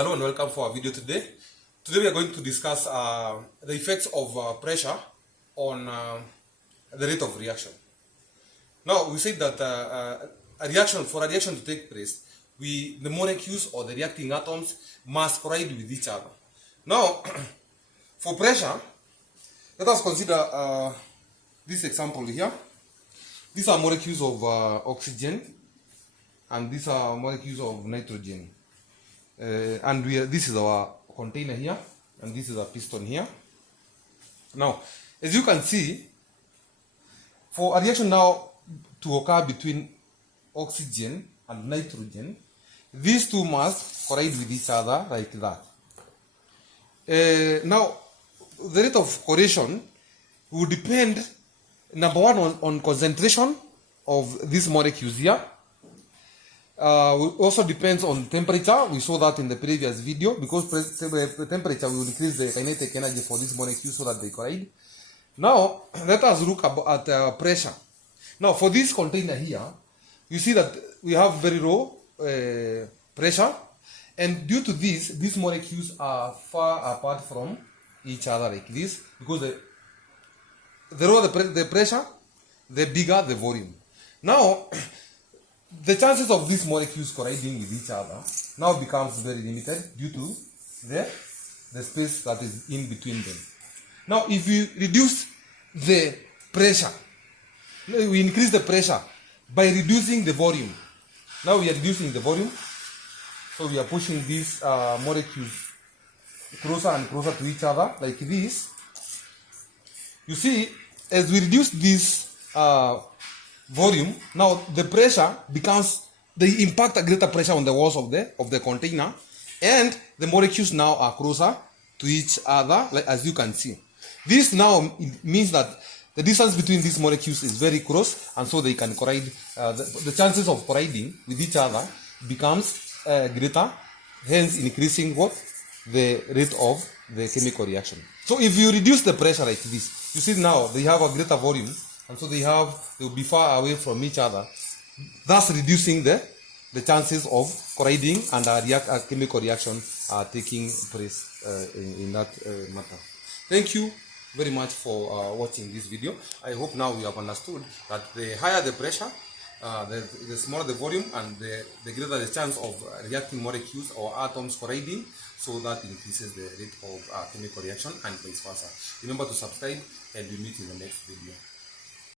Hello and welcome for our video today. Today we are going to discuss the effects of pressure on the rate of reaction. Now we said that for a reaction to take place, the molecules or the reacting atoms must collide with each other. Now, for pressure, let us consider this example here. These are molecules of oxygen and these are molecules of nitrogen. This is our container here, and this is a piston here. Now, as you can see, for a reaction now to occur between oxygen and nitrogen, these two must collide with each other like that. Now, the rate of corrosion will depend, number one, on concentration of these molecules here. Also depends on temperature. We saw that in the previous video, because the temperature will increase the kinetic energy for these molecules so that they collide. Now, let us look at pressure. Now, for this container here, you see that we have very low pressure, and due to this, these molecules are far apart from each other like this, because the lower the pressure, the bigger the volume. Now, the chances of these molecules colliding with each other now becomes very limited due to the space that is in between them. Now, if you reduce the pressure, we increase the pressure by reducing the volume. Now we are reducing the volume, so we are pushing these molecules closer and closer to each other like this. You see, as we reduce this volume, now the pressure becomes, they impact a greater pressure on the walls of the container, and the molecules now are closer to each other, like as you can see. This now means that the distance between these molecules is very close, and so they can collide. The chances of colliding with each other becomes greater, hence increasing the rate of the chemical reaction. So if you reduce the pressure like this, you see now they have a greater volume, and so they will be far away from each other, thus reducing the chances of colliding and a chemical reaction taking place in that matter. Thank you very much for watching this video. I hope now you have understood that the higher the pressure, the smaller the volume, and the greater the chance of reacting molecules or atoms colliding, so that increases the rate of chemical reaction and vice versa. Remember to subscribe, and we meet in the next video.